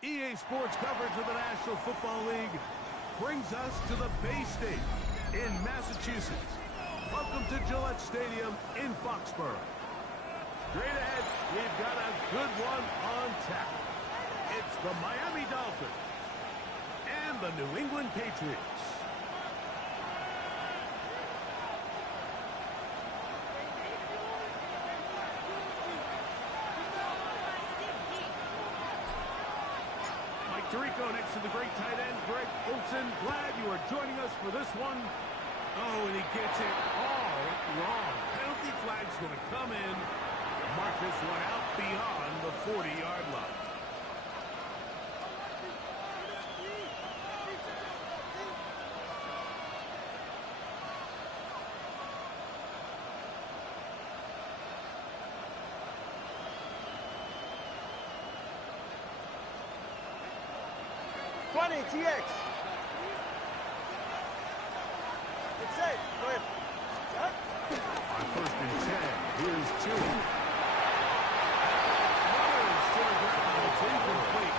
EA Sports coverage of the National Football League brings us to the Bay State in Massachusetts. Welcome to Gillette Stadium in Foxborough. Straight ahead, we've got a good one on tap. It's the Miami Dolphins and the New England Patriots. Tirico next to the great tight end, Greg Olsen. Glad you are joining us for this one. Oh, and he gets it all wrong. Penalty flag's going to come in. Mark this one out beyond the 40-yard line. TX. It's safe. Go ahead. On 1st and 10, here's Chili. To the ground. It's incomplete.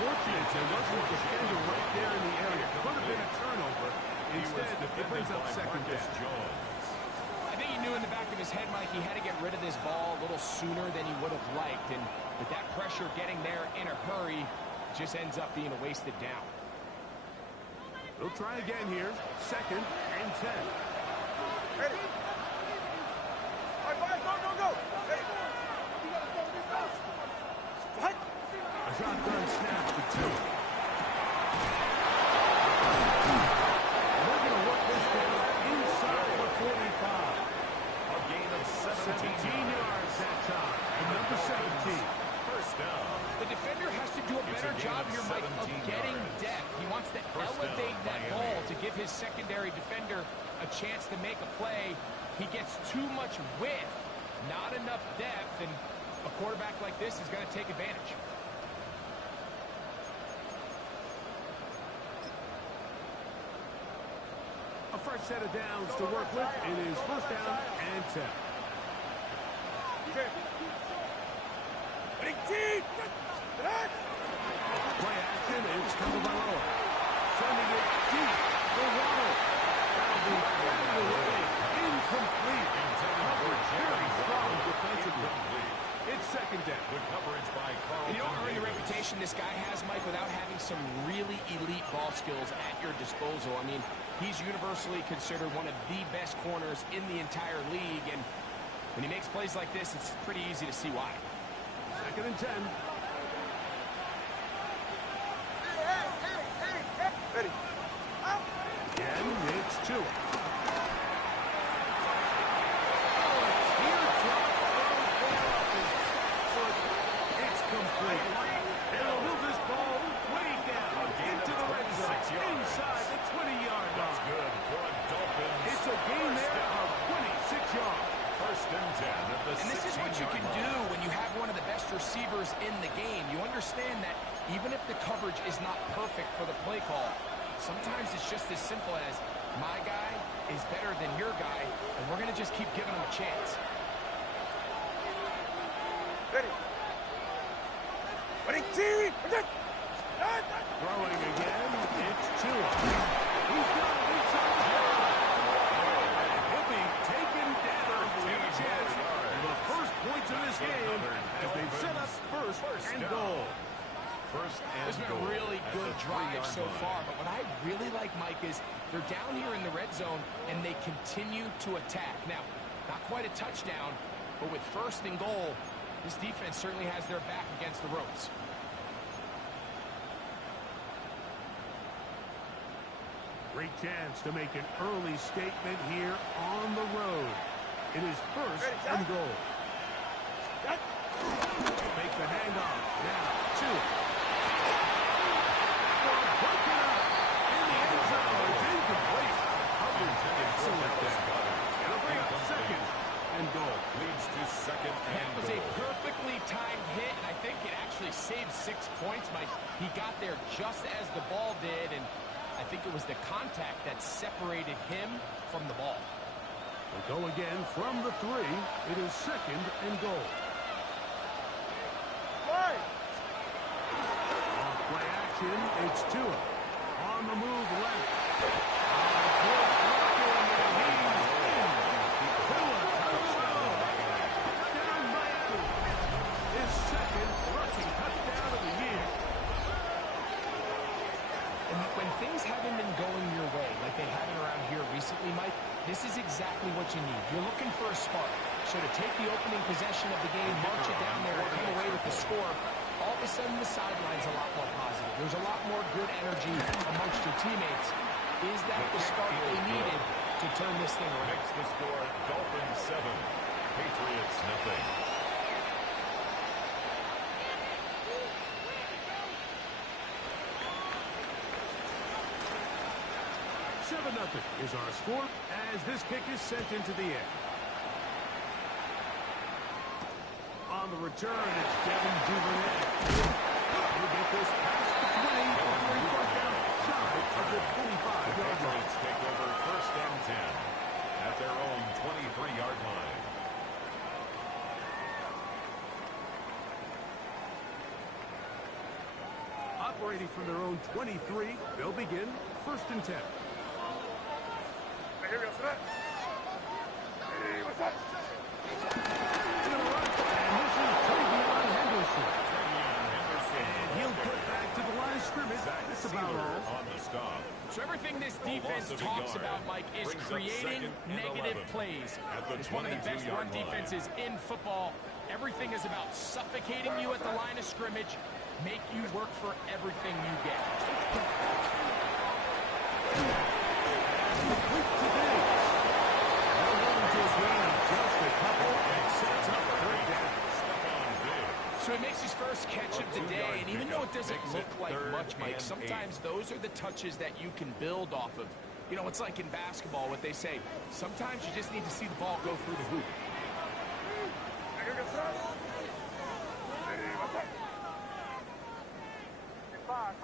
Fortunate there wasn't a defender right there in the area. Could have been a turnover. Instead, it brings up second down. I think he knew in the back of his head, Mike, he had to get rid of this ball a little sooner than he would have liked. And with that pressure getting there in a hurry, just ends up being a wasted down. We'll try again here. 2nd and 10. Ready. All right, go. Ready. What? A shotgun snap to 2. We're going to work this down inside the 45. A gain of 17 yards that time. And number 17. First down. The defender has to do a better job here, Mike, of getting depth. He wants to elevate that ball to give his secondary defender a chance to make a play. He gets too much width, not enough depth, and a quarterback like this is going to take advantage. A fresh set of downs to work with. It is 1st down and 10. Play action, it's Cavallaro. Sending it deep for Waddle. That'll be batted away. Incomplete. Coverage very strong defensively. It's 2nd down. Good coverage by Carl. And you don't earn the reputation this guy has, Mike, without having some really elite ball skills at your disposal. I mean, he's universally considered one of the best corners in the entire league, and when he makes plays like this, it's pretty easy to see why. 2nd and 10. Ready. Again, it's 2. It's complete. And he'll move this ball way down into the red zone, inside the 20-yard line. That's good for a Dolphins. It's a gain there of 26 yards. 1st and 10 at the 16-yard line. And this is what you can do when you have one of the best receivers in the game. You understand that even if the coverage is not perfect for the play call, sometimes it's just as simple as my guy is better than your guy, and we're going to just keep giving him a chance. Ready. Throwing again, it's 2. He's got it inside the 5. He'll be taken down. Take a chance. The first points of this game as they've set up first and goal. It's been a really good drive so far, but what I really like, Mike, is they're down here in the red zone, and they continue to attack. Now, not quite a touchdown, but with 1st and goal, this defense certainly has their back against the ropes. Great chance to make an early statement here on the road. It is 1st and goal. Make the handoff. Now, 2. Broken up in the end zone. It's incomplete. Coverage excellent there. It'll bring up 2nd and goal. Leads to 2nd and That was goal. a perfectly timed hit, and I think it actually saved 6 points, Mike. He got there just as the ball did, and I think it was the contact that separated him from the ball. We'll go again from the 3. It is 2nd and goal. Right. action, it's Tua. On the move left. His second rushing touchdown of the year. And when things haven't been going your way, like they haven't around here recently, Mike, this is exactly what you need. You're looking for a spark. So to take the opening possession of the game, march it down there, and come away with the score, all of a sudden the sideline's a lot more positive. There's a lot more good energy amongst your teammates. Is that the spark they needed to turn this thing around? Makes the score Dolphins 7, Patriots nothing. Nothing is our score as this kick is sent into the air. On the return, it's Devin Duvernay. He'll get this past the 20 before he brought down shy of the 25-yard line. Patriots take over 1st and 10 at their own 23-yard line. Operating from their own 23, they'll begin 1st and 10. Here we go, Hey, what's up? And this is Travion Henderson. And he'll put back to the line of scrimmage. That's about all. On the stop. So everything this defense talks about, Mike, is creating negative plays. It's one of the best run defenses in football. Everything is about suffocating you at the line of scrimmage, make you work for everything you get. So he makes his first catch of the day, and even though it doesn't look like much, Mike, sometimes those are the touches that you can build off of. You know, it's like in basketball, what they say, sometimes you just need to see the ball go through the hoop. Five.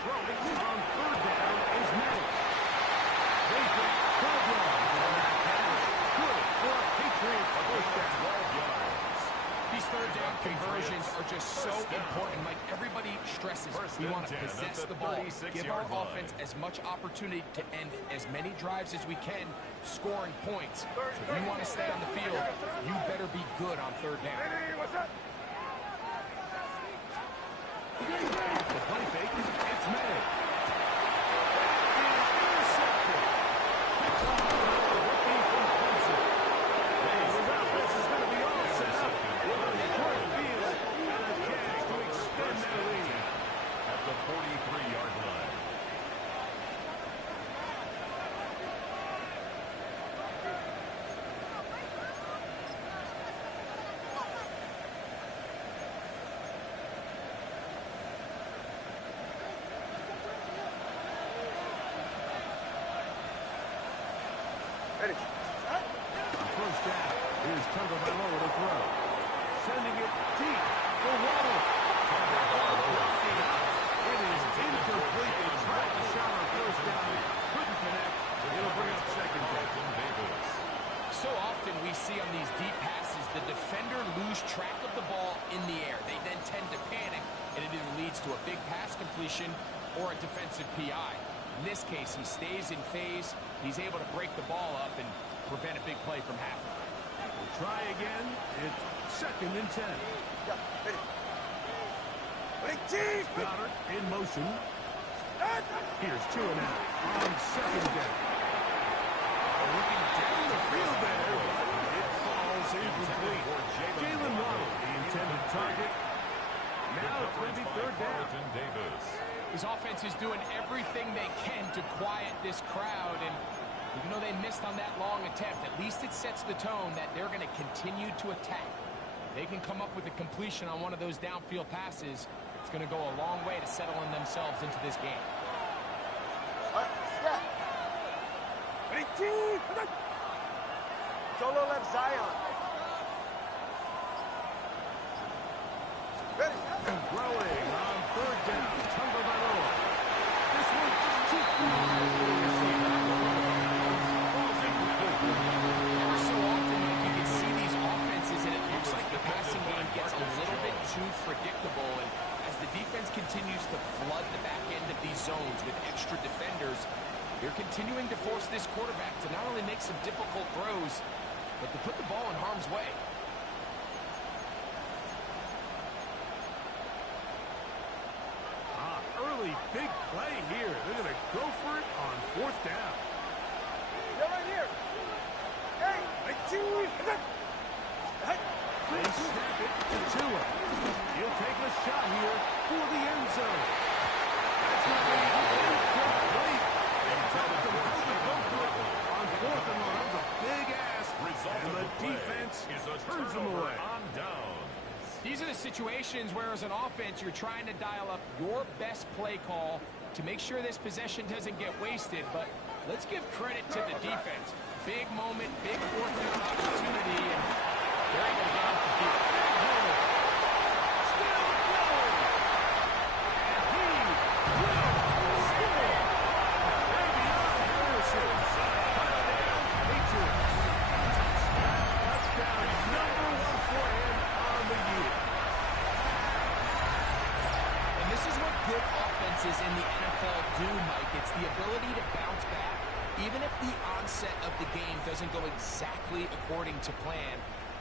Throwing on 3rd down is Madden. They get 12 yards on that pass. Good for a Patriots first down. 12 yards. These 3rd down conversions are just so important. Like everybody stresses, we want to possess the ball, give our offense as much opportunity to end as many drives as we can, scoring points. So if you want to stay on the field, you better be good on 3rd down. Hey, what's up? The play fake, it's Madden. Intercepted. Picked off the rookie from Clemson. This is going to be all set up with a short field and a chance to extend their lead. At the 43-yard line. Ready. On 1st down, here's Tagovailoa to throw. Sending it deep for Waddle. It is incomplete. They tried to shot on 1st down. Couldn't connect. It'll bring up 2nd down. So often we see on these deep passes, the defender lose track of the ball in the air. They then tend to panic, and it either leads to a big pass completion or a defensive PI. In this case, he stays in phase. He's able to break the ball up and prevent a big play from happening. We'll try again. It's 2nd and 10. Yeah, ready. Ready, cheese! Goddard in motion. Here's Tua now on 2nd down. Looking down the field there, but it falls incomplete. Jalen Waddle, the intended target. Now it's going to be 3rd down. His offense is doing everything they can to quiet this crowd, and even though they missed on that long attempt, at least it sets the tone that they're going to continue to attack. If they can come up with a completion on one of those downfield passes, it's going to go a long way to settling themselves into this game. Ready, cheese! Solo left Zion. Ready. Throwing on 3rd down. Tagovailoa. This one just too far. Every so often, you can see these offenses, and it looks continues to flood the back end of these zones with extra defenders, they're continuing to force this quarterback to not only make some difficult throws, but to put the ball in harm's way. Early big play here. They're going to go for it on 4th down. They're right here. Hey, They snap it to Tua. He'll take a shot here for the end zone. That's going to be incomplete. They tell them to go for it on 4th and 1. That was a big ask, and the defense turns them away. On down. These are the situations where, as an offense, you're trying to dial up your best play call to make sure this possession doesn't get wasted. But let's give credit to the defense. Big moment, big 4th down opportunity, and they're able to get off the field. Still going. And he will score. Davion Harrison. Touchdown, Patriots. Touchdown number 1 for him on the year. And this is what good offenses in the NFL do, Mike. It's the ability to bounce back, even if the onset of the game doesn't go exactly according to plan.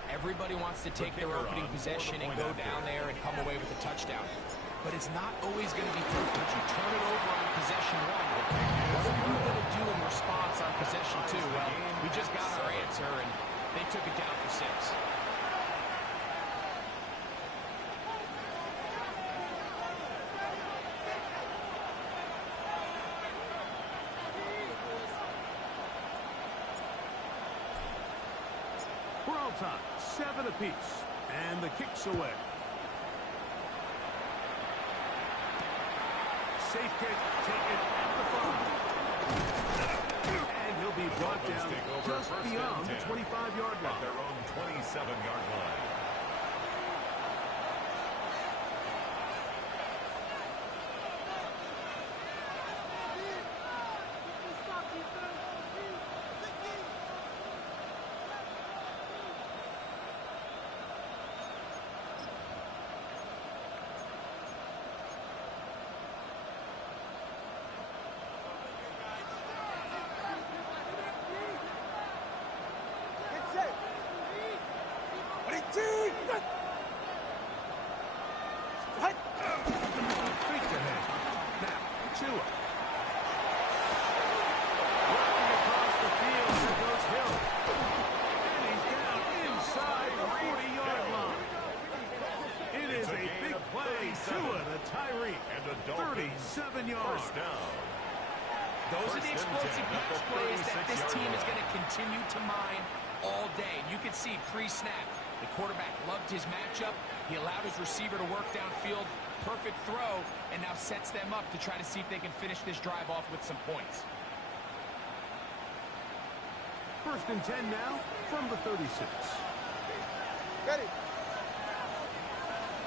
Everybody wants to take their opening possession and go down there and come away with a touchdown. But it's not always going to be perfect. You turn it over on possession 1. What are you going to do in response on possession 2? Well, we just got our answer, and they took it down for 6. We're all time, 7 apiece, and the kick's away. Safe kick taken at the 5. And he'll be brought down just beyond the 25-yard line. At their own 27-yard line. Those are the explosive pass plays that this team is going to continue to mine all day. And you can see pre-snap, the quarterback loved his matchup. He allowed his receiver to work downfield. Perfect throw, and now sets them up to try to see if they can finish this drive off with some points. 1st and 10 now from the 36. Ready.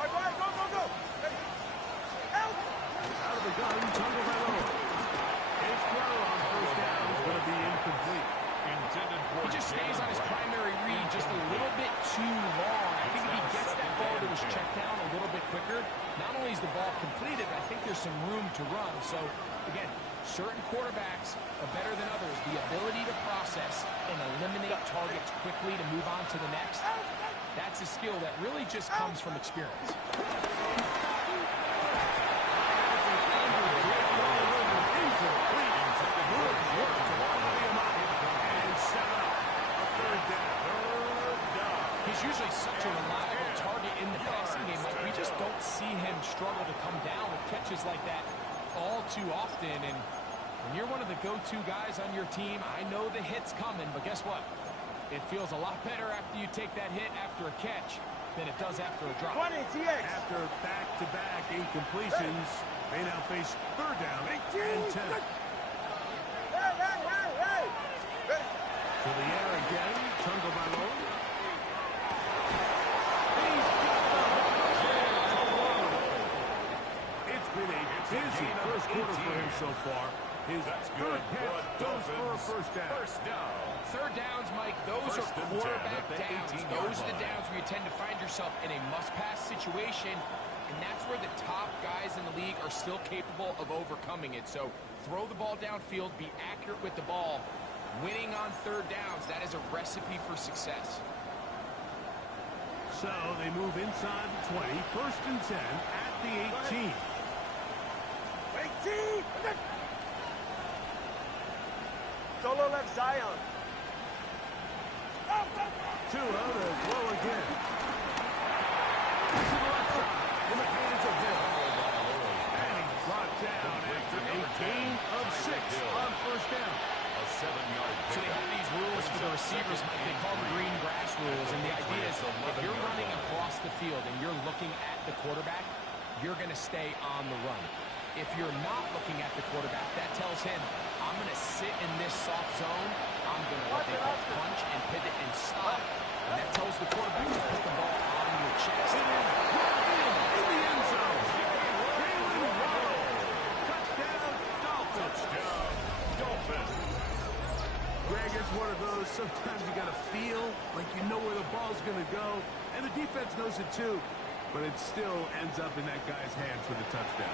All right, go, go, go. Ready. Help. Out of the gun, Tagovailoa. His throw on 1st down is going to be incomplete. He just stays on his primary read just a little bit too long. I think if he gets that ball to his check down a little bit quicker, not only is the ball completed, but I think there's some room to run. So, again, certain quarterbacks are better than others. The ability to process and eliminate targets quickly to move on to the next, that's a skill that really just comes from experience. He's usually such a reliable target in the passing game. Like, we just don't see him struggle to come down with catches like that all too often. And when you're one of the go-to guys on your team, I know the hit's coming, but guess what? It feels a lot better after you take that hit after a catch than it does after a drop. After back-to-back incompletions, they now face 3rd down and 10. To the air again, Tagovailoa. It's been a busy 1st quarter for him so far. His 3rd catch goes for a 1st down. 3rd downs, Mike, those are quarterback downs. Those are the downs where you tend to find yourself in a must-pass situation and that's where the top guys in the league are still capable of overcoming it. So throw the ball downfield, be accurate with the ball. Winning on third downs, that is a recipe for success. So they move inside the 20, 1st and 10 at the 18. 18! Solo left Zion. Tua to throw again. To the left side, in the hands of Hill. And he's brought down after a gain of 6 on 1st down. A 7-yard So they have these rules for the receivers, Mike. They call them green grass rules. And the idea is if you're running across the field and you're looking at the quarterback, you're going to stay on the run. If you're not looking at the quarterback, that tells him, I'm going to sit in this soft zone. I'm going to what they call punch and pivot and stop. And that tells the quarterback to put the ball on your chest. In the end zone. Jalen Waddle. Touchdown, Dolphins. Dolphins. Greg, it's one of those, sometimes you got to feel like you know where the ball's going to go, and the defense knows it too, but it still ends up in that guy's hands for the touchdown.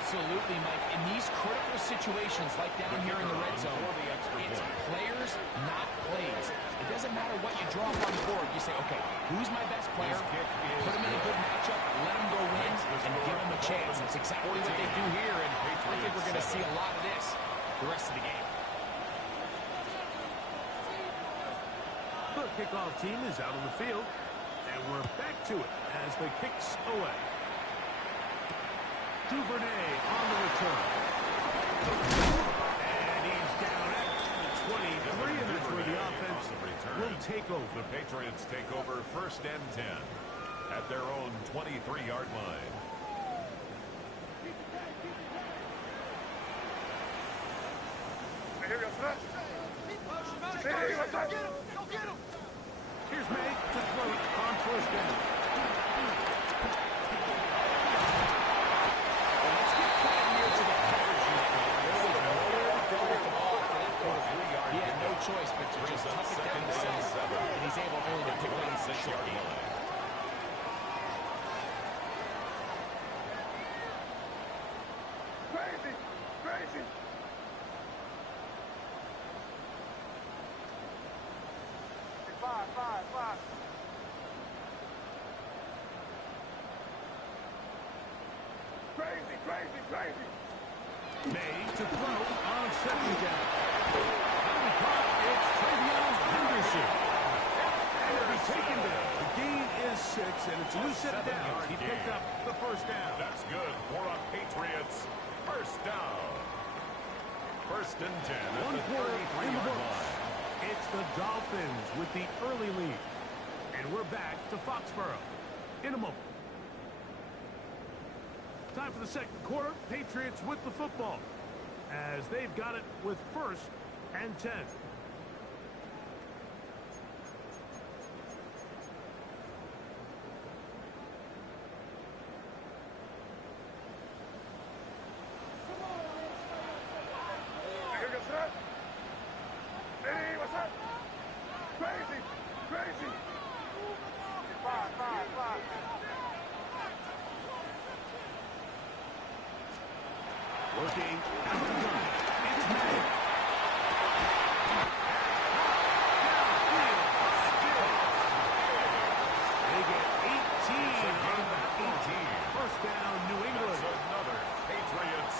Absolutely, Mike. In these critical situations, like down here in the red zone, it's players, not plays. It doesn't matter what you draw up on the board. You say, okay, who's my best player? Put him in a good matchup, let him go win, and give him a chance. That's exactly what they do here, and I think we're going to see a lot of this the rest of the game. The kickoff team is out on the field, and we're back to it as the kick's away. Duvernay on the return. And he's down at the 23, and that's where the offense will take over. The Patriots take over 1st and 10 at their own 23-yard line. Here goes that. Go get him! Here's May to throw it on 1st down. He had no choice but to just tuck it down the center, and he's able only to pick up a 6-yard gain. Crazy! Five. Crazy! May to throw on 2nd down. It's Travion Henderson. And it'll be taken down. The gain is 6, and it's a new set of downs. He picked up the 1st down. That's good for a Patriots 1st down. 1st and 10 at One the quarter in the 33-yard books. line. It's the Dolphins with the early lead. And we're back to Foxborough in a moment. Time for the 2nd quarter. Patriots with the football as they've got it with 1st and 10. Here goes that. Hey, what's up? Crazy! Five. Working out the gun. It's May. They get 18 on that 18. 1st down, New England. That's another Patriots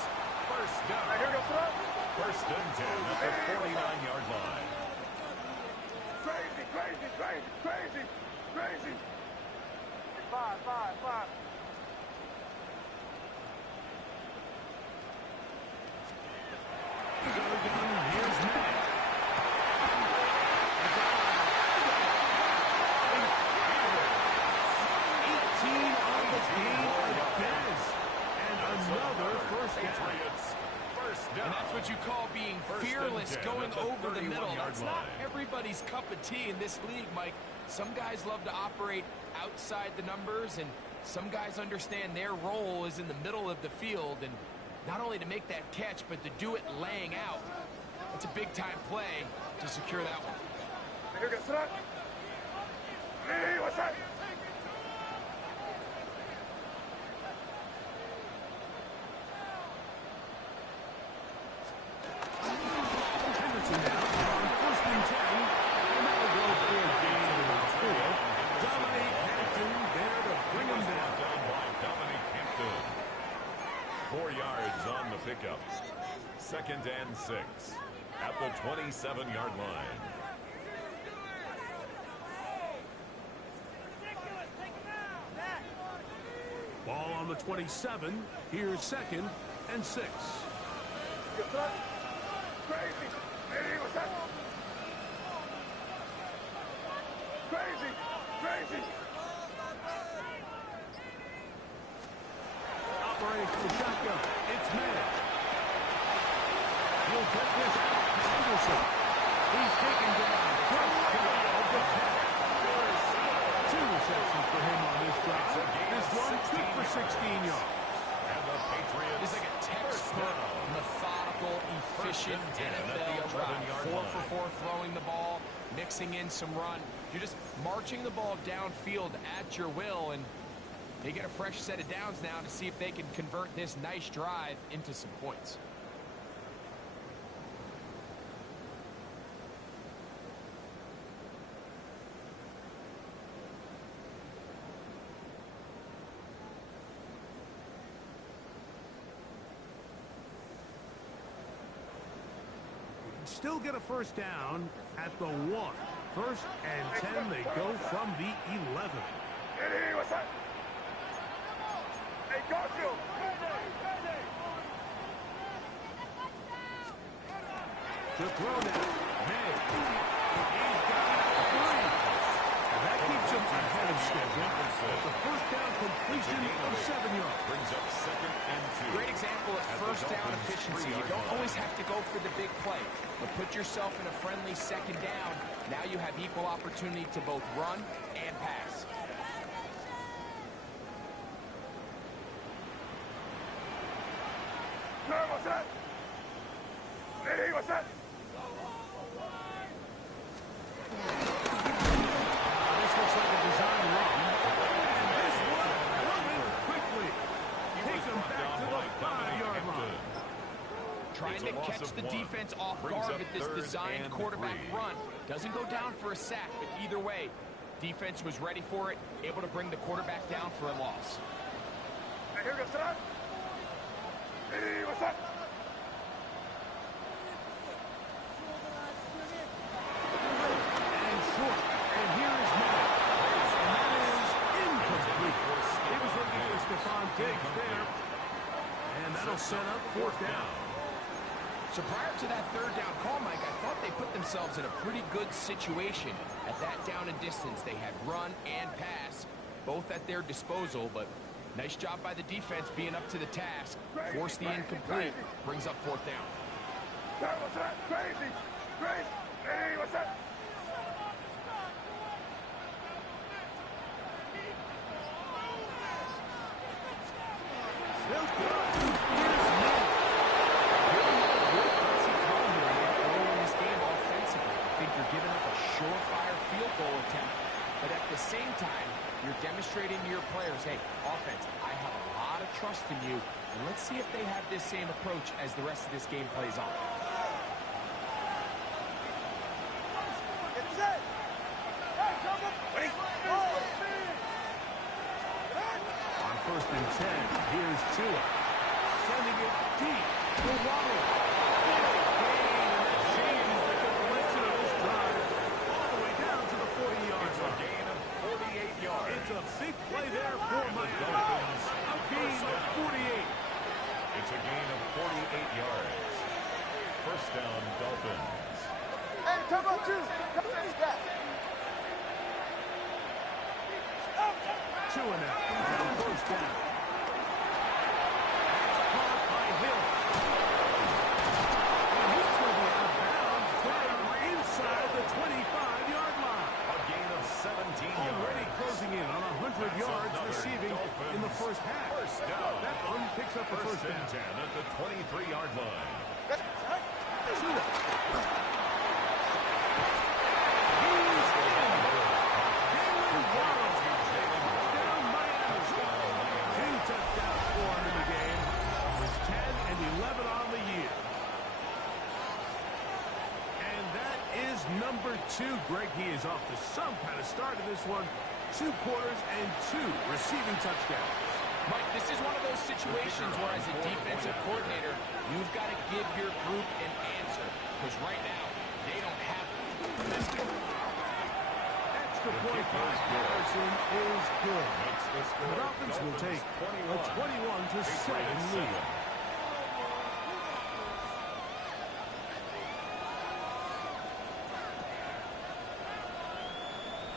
1st down. Here goes that. 1st and 10 at the 49-yard line. Crazy! Five. Here's Matt. 18 on the game again. And another 1st down. Patriots 1st down. And that's what you call being fearless, going over the middle. That's not everybody's cup of tea in this league, Mike. Some guys love to operate outside the numbers, and some guys understand their role is in the middle of the field, and not only to make that catch, but to do it laying out. It's a big-time play to secure that one. Here goes that. Hey, what's that? Second and 6 at the 27-yard line. Ball on the 27. Here's second and 6. Crazy. Hey, what's that? Crazy. Crazy. Operational shotgun. It's Madden. He'll get this out to Anderson. He's taken down. Of the 10. 2 receptions for him on this drive. This one good for 16 yards. And the Patriots. It's like a textbook, methodical, efficient NFL drive. 4 for 4 throwing the ball, mixing in some run. You're just marching the ball downfield at your will, and they get a fresh set of downs now to see if they can convert this nice drive into some points. Still get a first down at the 1. First and 10, they go from the 11. Hey, what's that? Hey, Garfield. To throw now. May. He's got it. 3. That keeps him ahead of schedule. The first down completion of 7 yards. Brings up second and 2. Great example of first down efficiency. You don't always have to go for the big play, but put yourself in a friendly second down. Now you have equal opportunity to both run and pass. No, what's that? Hey, what's that? This looks like a design run. And this one running quickly. Take him back to the 5-yard line. Trying to catch the defense off guard with this designed quarterback run. Doesn't go down for a sack, but either way, defense was ready for it, able to bring the quarterback down for a loss. Hey, here goes that. Hey, what's that? And short. And here is Madden. And that is incomplete. He was looking for Stephon Diggs there. And that'll set up 4th down. So prior to that 3rd down call, Mike, I thought they put themselves in a pretty good situation. At that down and distance, they had run and pass, both at their disposal, but nice job by the defense being up to the task. Force the incomplete, brings up 4th down. That was that. Crazy. Crazy. Hey, what's that? Still good. Here's Madden. You're giving up a surefire field goal attempt, but at the same time, you're demonstrating to your players, hey, offense, I have a lot of trust in you, and let's see if they have this same approach as the rest of this game plays on. On 1st and 10, here's Tua. Sending it deep to Waddle. It's a big play there for my Dolphins. A gain of 48. It's a gain of 48 yards. First down, Dolphins. Hey, come on, 2. Come on, back. Tua now. First down. Caught by Hill. And he's going to be out of bounds down inside the 25-yard line. A gain of 17 yards. Already closing in on 100 yards receiving in the first half. First down. That one picks up the first down. and 10 at the 23-yard line. Tua. Number 2, Greg, he is off to some kind of start in this one. 2 quarters and 2 receiving touchdowns. Mike, this is one of those situations where as a defensive coordinator, you've got to give your group an answer. Because right now, they don't have it. Extra point by Harrison is good. The Dolphins will take a 21-7 lead.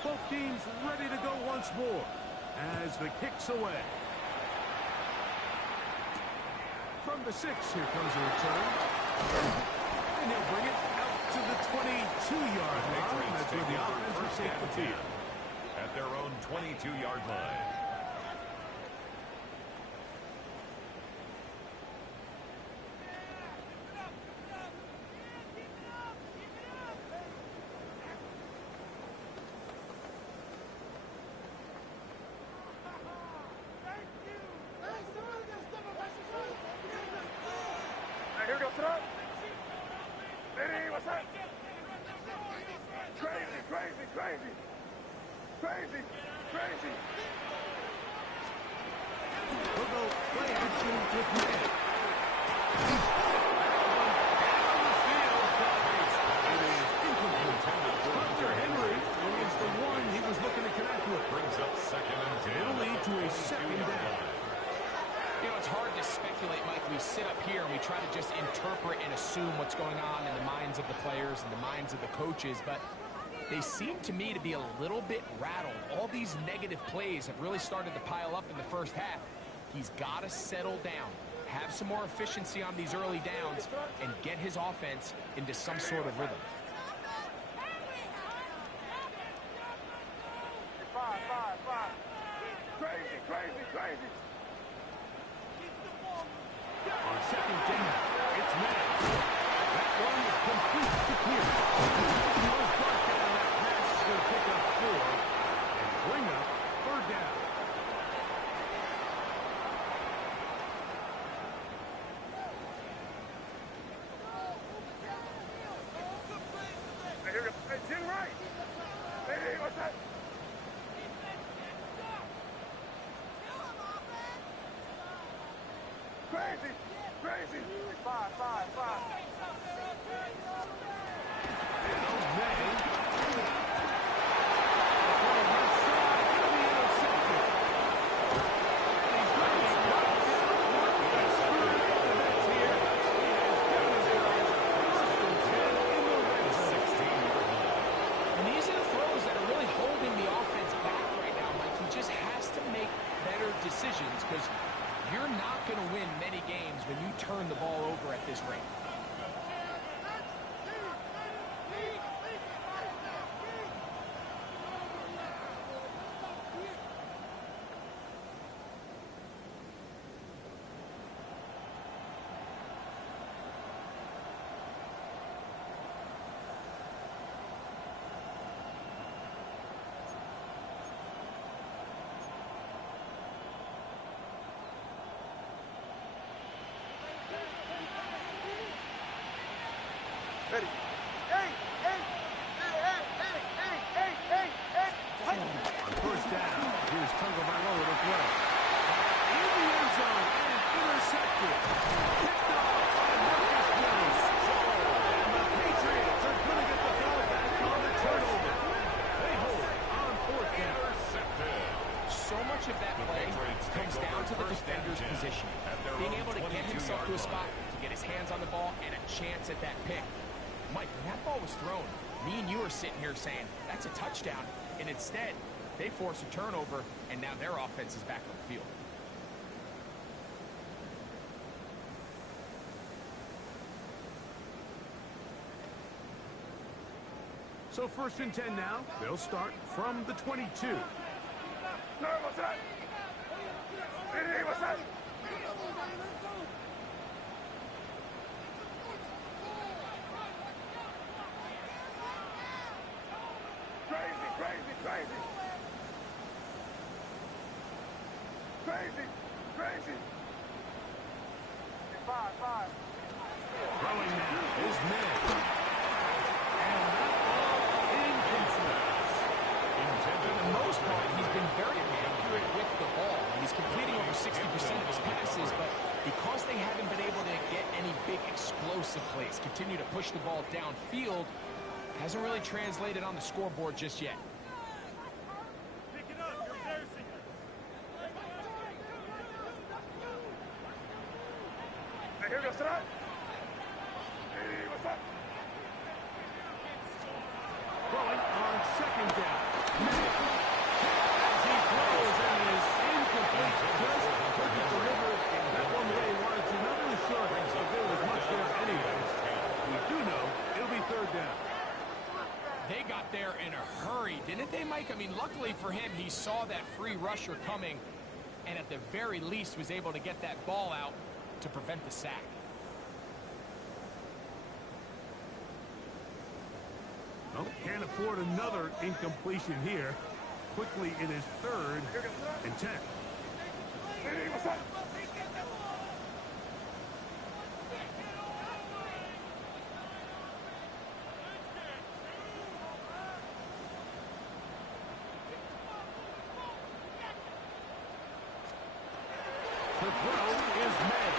Both teams ready to go once more as the kick's away. From the 6, here comes a return. And they'll bring it out to the 22-yard line. That's where the offense will take the field. At their own 22-yard line. Here we go, sit up. Hey, what's that? Crazy, crazy, crazy. Crazy, crazy. We'll go play action with man. Hunter Henry is the one he was looking to connect with. Brings up 2nd and 10. It'll lead to a 2nd down. You know, it's hard to speculate, Mike. We sit up here and we try to just interpret and assume what's going on in the minds of the players and the minds of the coaches, but they seem to me to be a little bit rattled. All these negative plays have really started to pile up in the first half. He's got to settle down, have some more efficiency on these early downs, and get his offense into some sort of rhythm. Five. Crazy, crazy, crazy. On 2nd down, it's man. That one is complete to clear. He was brought down. That pass is going to pick up 4 and bring up 3rd down. Hey, here we go. Hey, Jim Wright. Hey, what's that? Crazy, crazy. Five. And these are the throws that are really holding the offense back right now, Mike. He just has to make better decisions because you're not going to win many games when you turn the ball over at this rate. Ready. Hey. On 1st down, here's Tagovailoa to throw. In the end zone and intercepted. Picked off by Marcus Jones. And the Patriots are going to get the ball back on the turnover. They hold it on 4th down. So much of that play comes down to the defender's position. Being able to get himself to a spot, to get his hands on the ball, and a chance at that pick. Mike, when that ball was thrown, me and you are sitting here saying, that's a touchdown. And instead, they force a turnover, and now their offense is back on the field. So 1st and 10 now. They'll start from the 22. No, what's that? Hey, what's that? Crazy. Five. Throwing now is Madden. And that ball incomplete. For the most part, he's been very accurate with the ball. He's completing over 60% of his passes, but because they haven't been able to get any big explosive plays, continue to push the ball downfield, hasn't really translated on the scoreboard just yet. Pick it up. You're embarrassing us. I hear you, sir. Hey, what's up? Throwing on second down. As he throws and is incomplete. Just couldn't deliver that one way he wanted to. Not really sure if there was much there anyways. We do know it'll be third down. They got there in a hurry, didn't they, Mike? I mean, luckily for him, he saw that free rusher coming, and at the very least was able to get that ball out to prevent the sack. Well, can't afford another incompletion here. Quickly in his third and 10. Hey, what's up? The throw is made.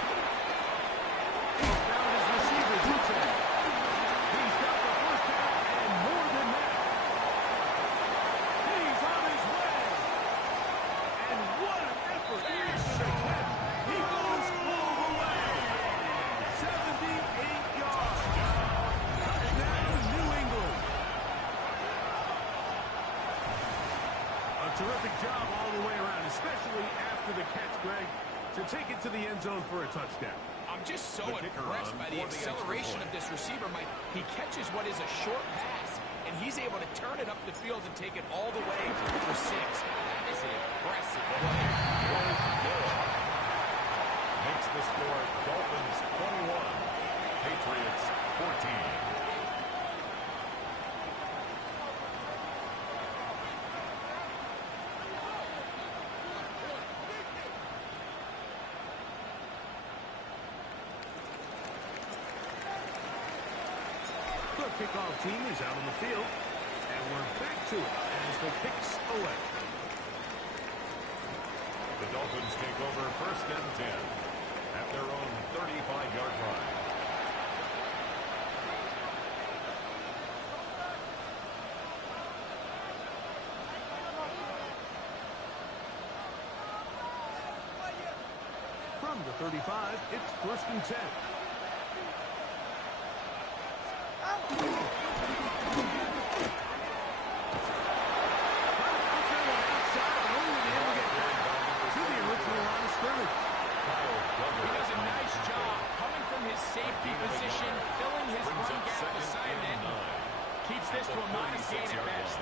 He's found his receiver, Dute. He's got the first down and more than that. He's on his way. And what an effort into the catch. He goes all the way. 78 yards. Touchdown, New England. A terrific job all the way around, especially after the catch, Greg, to take it to the end zone for a touchdown. I'm just so impressed by the acceleration of this receiver, Mike. He catches what is a short pass, and he's able to turn it up the field and take it all the way for 6. That is an impressive play. Makes the score Dolphins 21, Patriots 14. The kickoff team is out on the field, and we're back to it as the kicks away. The Dolphins take over first and 10 at their own 35-yard line. From the 35, it's first and 10. Safety position, filling his run gap assignment. Keeps this to a modest gain at best.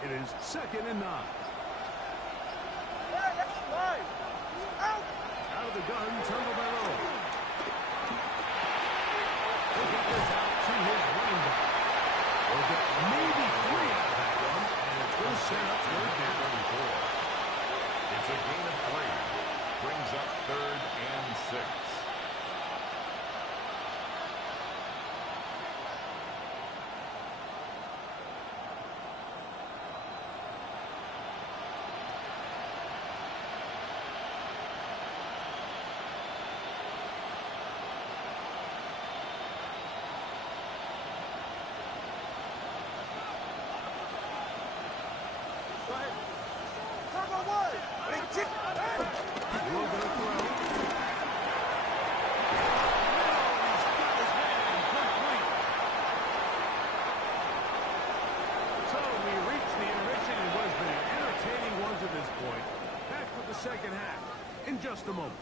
It is second and 9. Out of the gun, Turnbull by low. He'll get this out to his running back. We'll get maybe 3 out of that one, and it's going to set up third down. It's a gain of 3. Brings up third and 6. Second half in just a moment.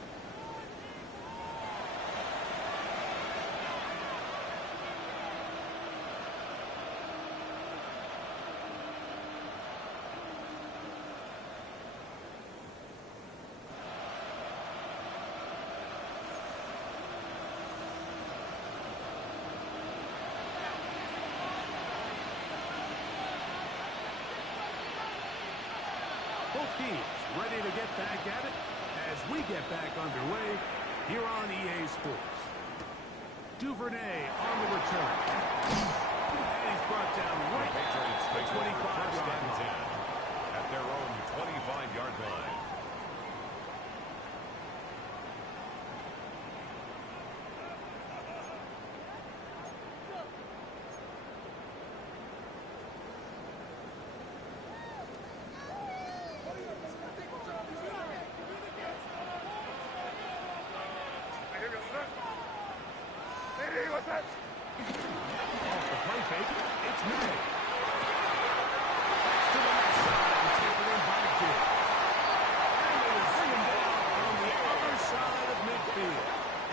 Both teams ready to get back at it as we get back underway here on EA Sports. Duvernay on the return. And he's brought down right Patriots at the take 25-yard line. at their own 25-yard line. Off the play fake, it's May. To the left side and taken in by Dick. And they will bring him down on the other side of midfield.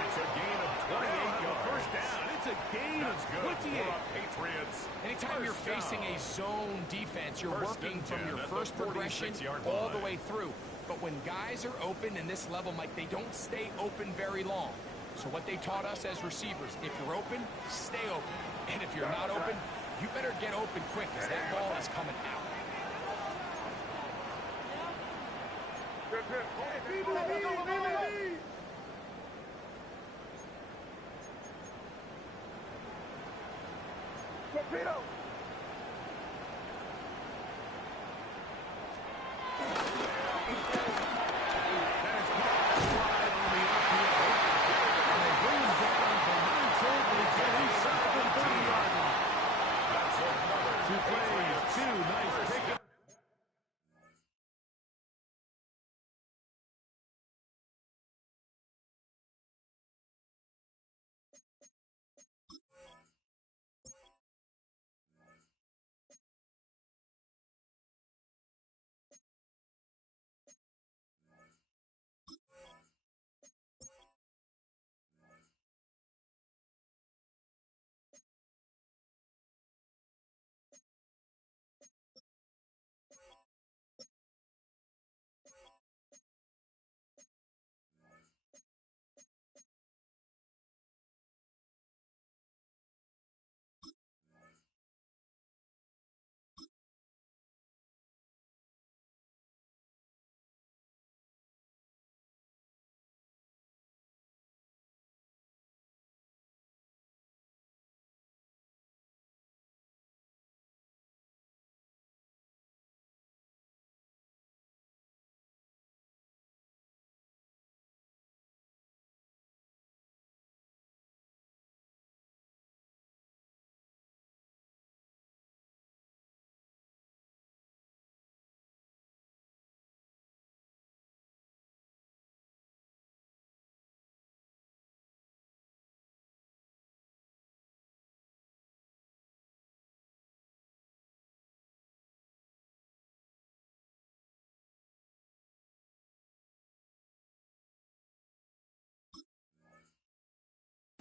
It's a gain of 28 They'll have a yards. first down. It's a gain That's of good 28. for the Patriots. Anytime you're First facing down. a zone defense, you're First working and from 10 your at the first progression 46-yard all the line. way through. But when guys are open in this level, Mike, they don't stay open very long. So what they taught us as receivers, if you're open, stay open. And if you're not open, you better get open quick because that ball is coming out. Torpedo! That is caught wide on the RPO. And they bring him down behind until inside the 30-yard line. That's another Two plays, Patriots two nice first pickups.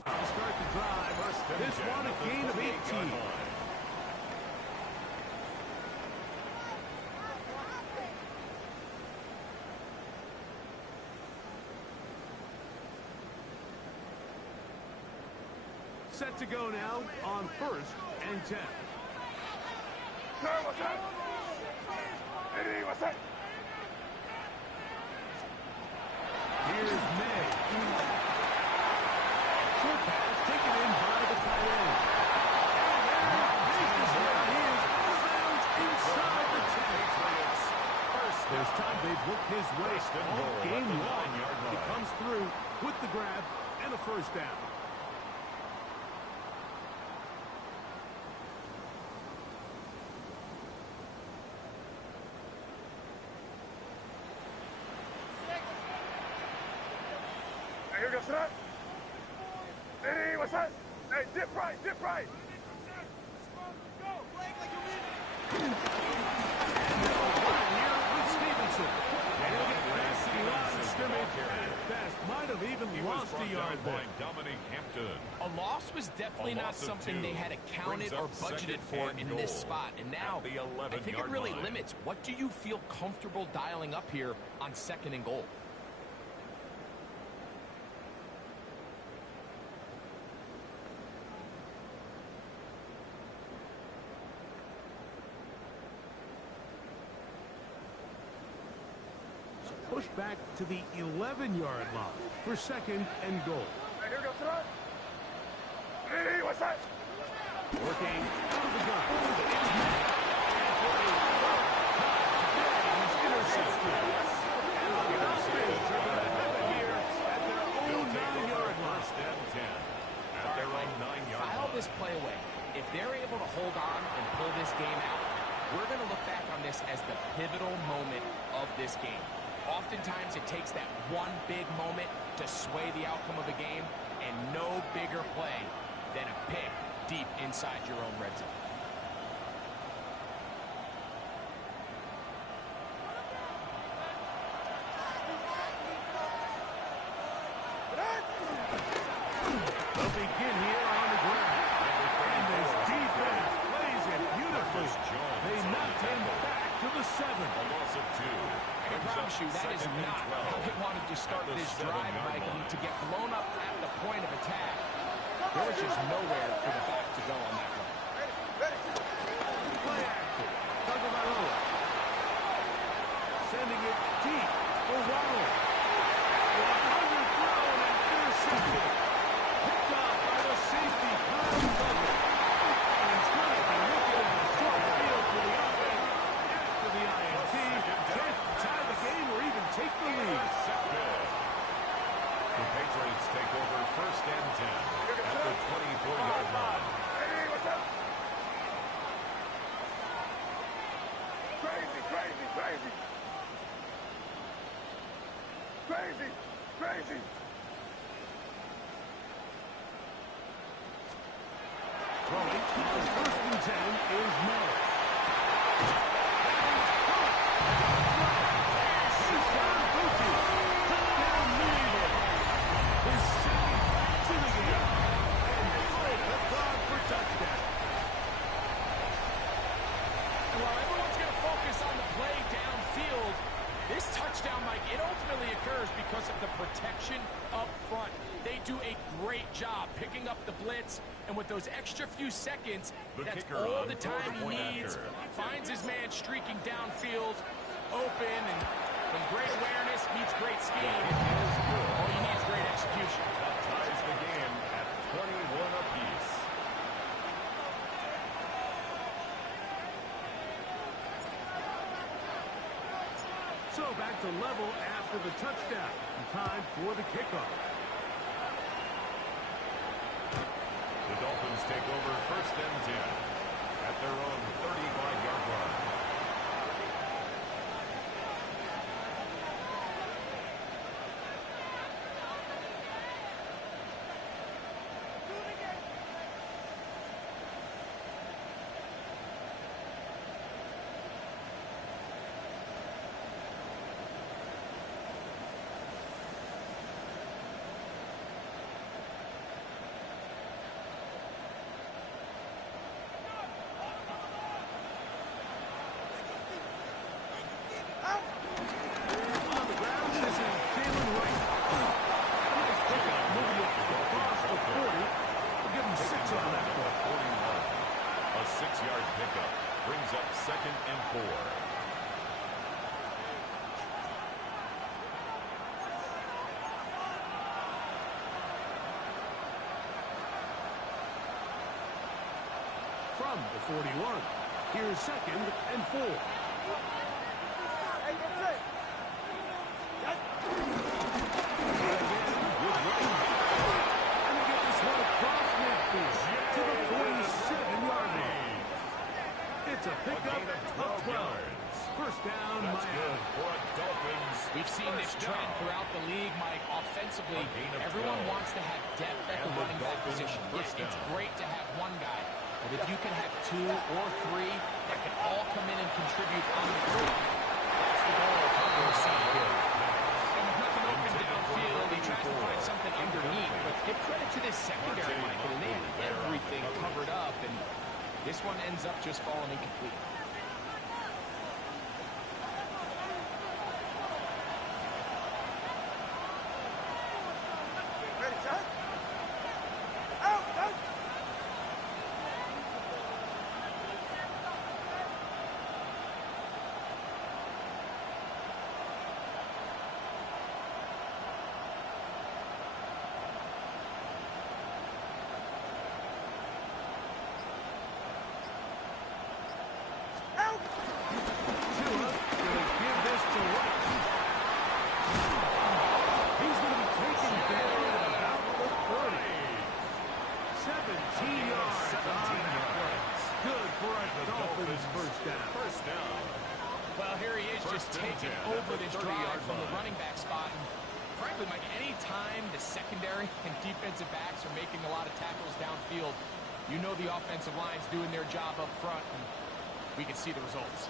To start the drive, this one a gain of 18. Set to go now on 1st and 10. Sir, what's up? Hey, what's up? Here's May. Short pass taken in by the tight end. And business now. He is out of bounds inside the 10. There's time they've worked his way all game long. He comes through with the grab and a first down. Hey, here goes that. Hey, what's that? Hey, dip right, dip right. Here with Stevenson. And he'll get past the line of scrimmage at best. Might have even lost a yard there. Dominic Hampton. A loss was definitely not loss of something 2 they had accounted brings or up budgeted second for and in goal this spot. And now, at the I think it 11-yard really line. limits. What do you feel comfortable dialing up here on 2nd and goal? push back to the 11-yard line for 2nd and goal. Hey, here we go, Sarah. Hey, what's that? Working out of the gun. He's intercepted. And the Dolphins are going to have it here at their own 9-yard line. 1st and 10 at their own 9-yard line. File this play away. If they're able to hold on and pull this game out, we're going to look back on this as the pivotal moment of this game. Oftentimes, it takes that one big moment to sway the outcome of a game, and no bigger play than a pick deep inside your own red zone. They'll begin here on the ground. And this defense plays it beautifully. They knocked him back to the 7. A loss of 2. I promise you, that is not how they wanted to start this drive, Mike. I mean, to get blown up at the point of attack, there was just nowhere for the back to go on that one. Play action. Tagovailoa. Sending it deep for Waddle. 100 throw and interception. Picked up by the safety, Kyle Duggan. And it's going to be looking at a short field for the offense after the INT. Can't tie the game or even take the lead. The Patriots take over 1st and 10 at the 24-yard line. Hey, what's up? Crazy, crazy, crazy. Crazy, crazy. Throwing on 1st and 10 is Miller. Touchdown, Louisville. His 2nd to the game. And both have gone for touchdown. And while everyone's going to focus on the play downfield, this touchdown, Mike, it ultimately occurs because of the protection up front. They do a great job picking up the blitz, and with those extra few seconds, that's all the time he needs. Finds his man streaking downfield, open, and when great awareness meets great scheme, all you need is great execution. That ties the game at 21 apiece. So back to level after the touchdown. Time for the kickoff. The Dolphins take over 1st and 10 at their own 35-yard line. On the ground, this is Jalen Wright. Nice pickup, moving it across the 40. We'll give him 6 on that one. 41. A 6-yard pickup brings up 2nd and 4. From the 41, here's 2nd and 4. Hey, that's it. With Wright. And they get this one across midfield to the 47-yard line. It's a pickup of 12. 1st down, That's Miami. good for a Dolphins. We've seen this trend throughout the league, Mike. Offensively, everyone wants to have depth at the running back position. Yes, it's great to have one guy, but if you can have 2 or 3 that can all come in and contribute on the field, that's the goal we're seeing here. And with nothing open downfield, he tries to find something underneath, but give credit to this secondary, Michael, and they have everything covered up, and this one ends up just falling incomplete. Ready, son? Out, out. taken over this drive from the running back spot. And frankly, Mike, any time the secondary and defensive backs are making a lot of tackles downfield, you know the offensive line's doing their job up front, and we can see the results.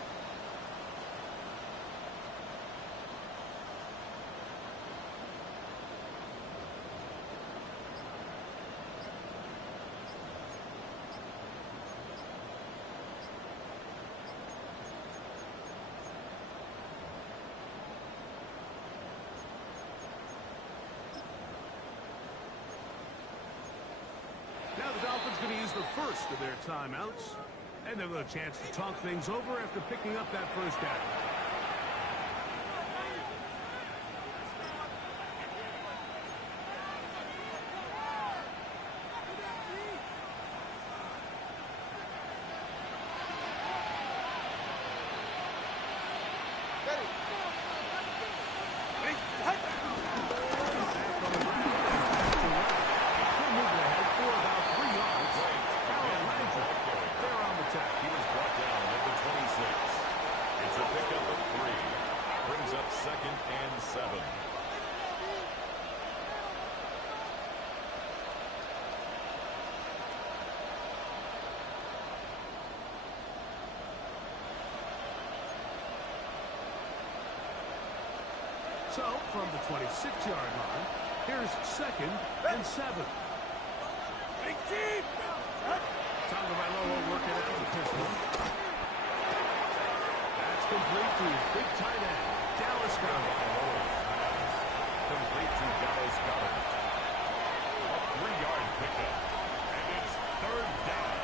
Now the Dolphins going to use the first of their timeouts. And they'll have a chance to talk things over after picking up that first down. So, from the 26-yard line, here's 2nd and 7. Tagovailoa working out the pistol. That's complete to his big tight end, Dallas Goedert. Complete to Dallas Goedert. A 3-yard pickup. And it's 3rd down.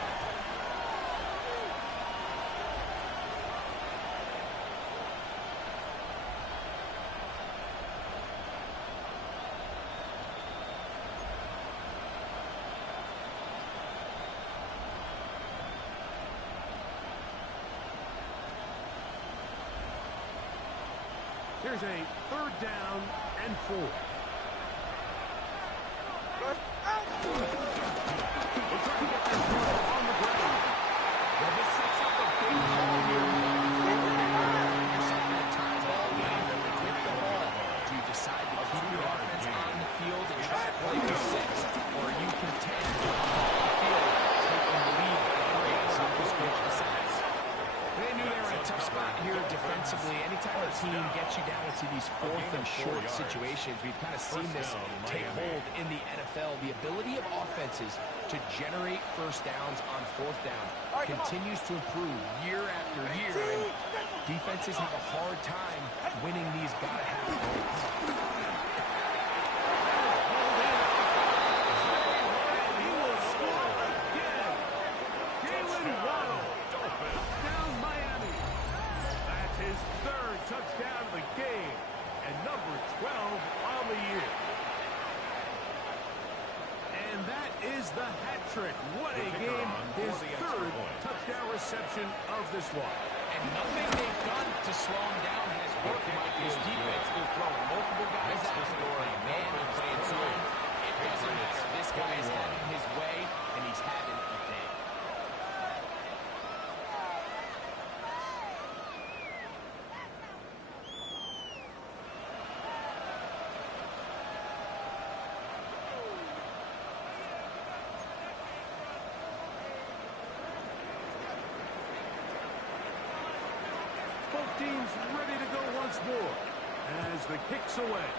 Here's a 3rd down and 4. We're trying to get this ball on the ground. Well, this sets up a big call here. Yourself in a time ball game with the ball. Do you decide to keep your offense on the field and try to play for 6, or are you content to put the ball on the field, taking the lead by 3? So this coach decides. They knew they were in a tough spot here defensively. Anytime a team gets you down into these 4th and short situations, we've kind of seen this take hold in the NFL. The ability of offenses to generate first downs on 4th down continues to improve year after year, and defenses have a hard time winning these gotta-have points. Touchdown of the game, and number 12 on the year. And that is the hat trick. What a game. His 3rd touchdown reception of this one. And nothing they've done to slow him down has worked. Like his defense, they're throwing multiple guys out the door, and man, they're playing zone. It doesn't matter. This guy is having his way, and he's having a day. Both teams ready to go once more as the kick's away.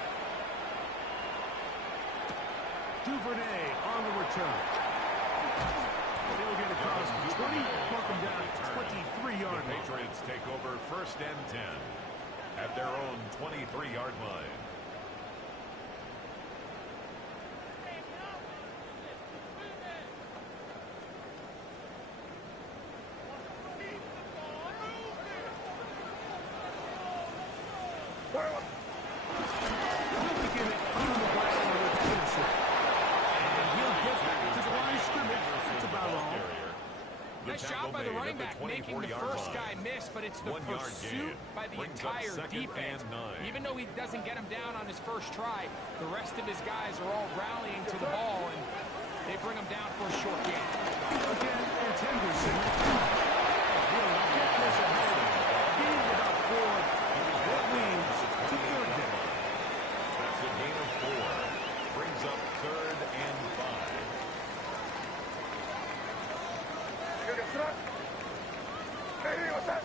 Duvernay on the return. They'll get across the 20, welcome down to 23-yard line. Patriots take over 1st and 10 at their own 23-yard line. Nice job by the running back, making the first guy miss, but it's the pursuit by the entire defense. Even though he doesn't get him down on his first try, the rest of his guys are all rallying to the ball, and they bring him down for a short gain. Again, it's Henderson. He'll get this ahead. He's about 4. what's up? Hey, what's up?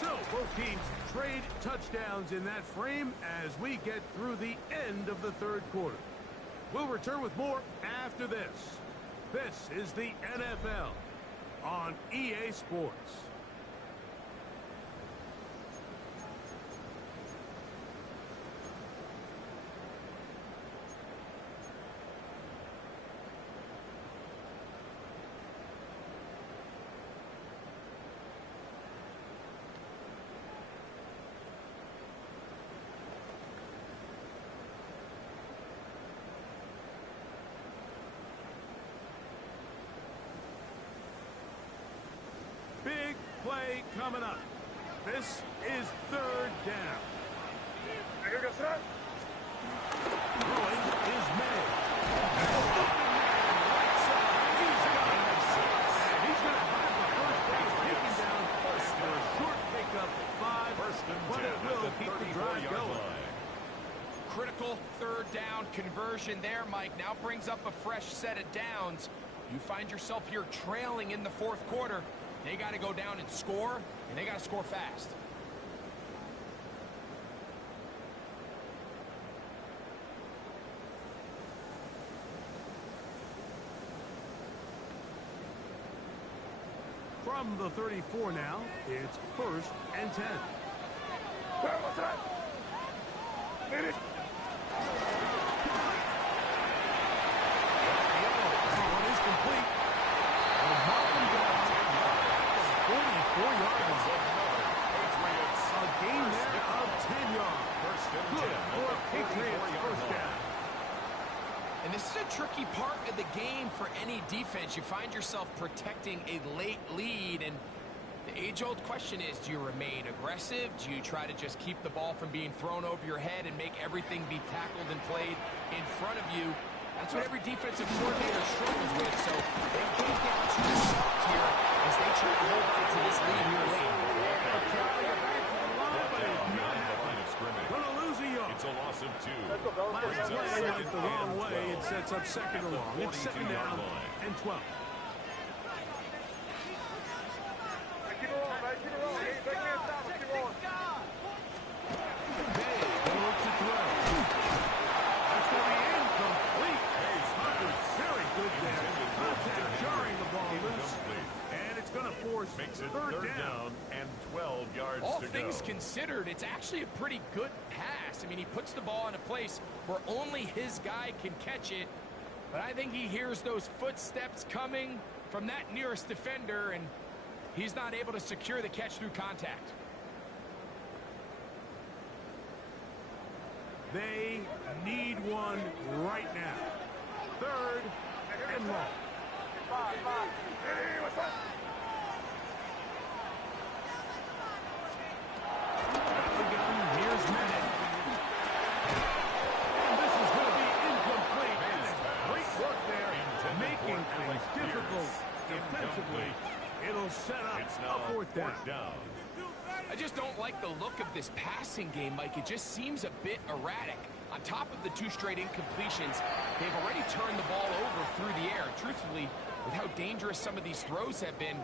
So, both teams trade touchdowns in that frame as we get through the end of the third quarter. We'll return with more after this. This is the NFL on EA Sports. Big play coming up. This is third down. Hey, what's up? Throwing is made. Right side. He's got it. And he's going to have the first down taken down after a short pickup at 5, but it will keep the drive going. Critical third down conversion there, Mike. Now brings up a fresh set of downs. You find yourself here trailing in the fourth quarter. They got to go down and score, and they got to score fast. From the 34 now, it's 1st and 10. Hey, what's up? Hit it. One is complete. And Malcolm down 44-yard line. A gain there of 10 yards. Good for a Patriots first down. And this is a tricky part of the game for any defense. You find yourself protecting a late lead, and the age-old question is, do you remain aggressive? Do you try to just keep the ball from being thrown over your head and make everything be tackled and played in front of you? That's what every defensive coordinator struggles with, so they can't get too soft here as they try to hold on to this lead here late. Gonna lose a yard. It's a loss of 2. Last play went the wrong way. It sets up second and long. It's 2nd down and 12. Keep it rolling, man. Keep it rolling. They can't stop us. Keep rolling. They look to throw. That's going to be incomplete. Very good there. Contact jarring the ball loose. And it's going to force Makes it third down. and 12 yards All to things go. considered, it's actually a pretty good pass. I mean, he puts the ball in a place where only his guy can catch it. But I think he hears those footsteps coming from that nearest defender, and he's not able to secure the catch through contact. They need one right now. 3rd and long. Hey, what's up? Here's Madden. And this is going to be incomplete. Great work there, making things difficult defensively. It'll set up a 4th down. I just don't like the look of this passing game, Mike. It just seems a bit erratic. On top of the 2 straight incompletions, they've already turned the ball over through the air. Truthfully, with how dangerous some of these throws have been,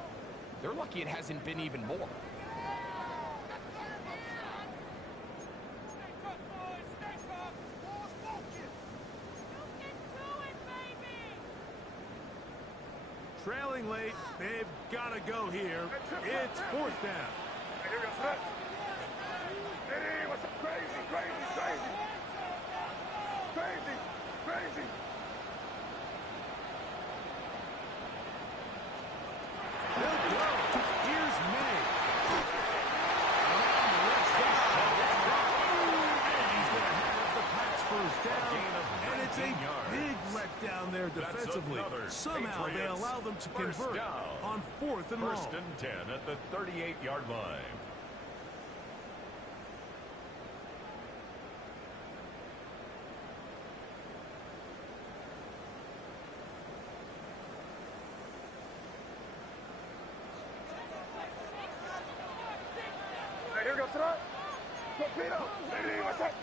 they're lucky it hasn't been even more. Trailing late, they've got to go here. It's 4th down. Hey, here we go, Seth. Hey, what's up? Crazy, crazy, crazy. Crazy, crazy. They'll go. Here's May. And he's going to have the Pats first down. And it's a big letdown there defensively. Somehow they allow them to convert on 4th and long. 1st and 10 at the 38-yard line. what's that? Torpedo! Lady, what's that?